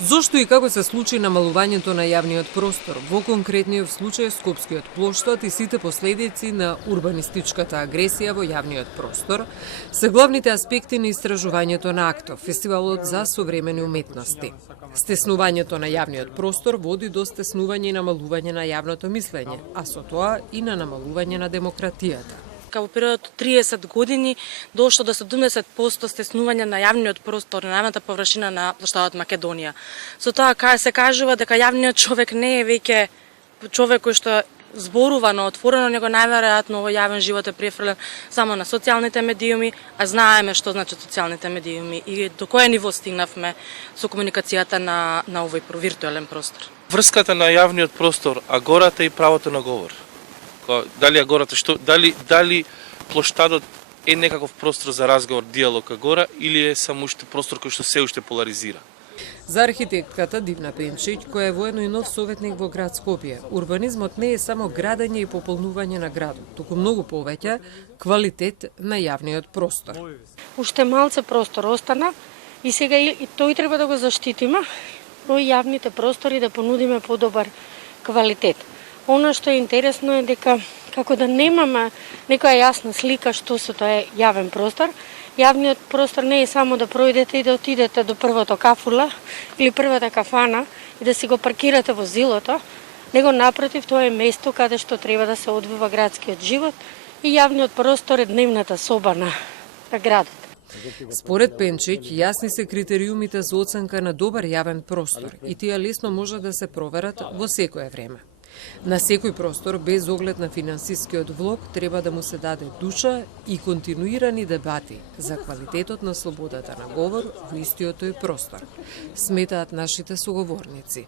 Зошто и како се случи намалувањето на јавниот простор, во конкретниот случај Скопскиот плоштад и сите последици на урбанистичката агресија во јавниот простор, се главните аспекти на истражувањето на АКТО, фестивалот за современи уметности. Стеснувањето на јавниот простор води до стеснување и намалување на јавното мислење, а со тоа и на намалување на демократијата. Во период од 30 години дошло до 70% стеснување на јавниот простор на јавната површина на плоштадот Македонија. Со тоа се кажува дека јавниот човек не е веќе човек кој што зборува на отворено, него најверојатно овој јавен живот е префрлен само на социјалните медиуми, а знаеме што значат социјалните медиуми и до кое ниво стигнавме со комуникацијата на овој виртуелен простор. Врската на јавниот простор, агората и правото на говор. Дали агората дали плоштадот е некаков простор за разговор, диалог агора или е само уште простор кој што се уште поларизира? За архитектката Дивна Пенчиќ, која е воедно и нов советник во град Скопје, урбанизмот не е само градење и пополнување на градот, туку многу повеќе квалитет на јавниот простор. Уште малце простор остана и сега и тој треба да го заштитиме, но и јавните простори да понудиме подобар квалитет. Она што е интересно е дека како да немаме некоја јасна слика што се тоа е јавен простор. Јавниот простор не е само да пројдете и да отидете до првото кафула или првата кафана и да си го паркирате возилото, него напротив тоа е место каде што треба да се одвива градскиот живот и јавниот простор е дневната соба на градот. Според Пенчиќ, јасни се критериумите за оценка на добар јавен простор и тие лесно може да се проверат во секое време. На секој простор, без оглед на финансискиот влог, треба да му се даде душа и континуирани дебати за квалитетот на слободата на говор во истиот тој простор, сметаат нашите соговорници.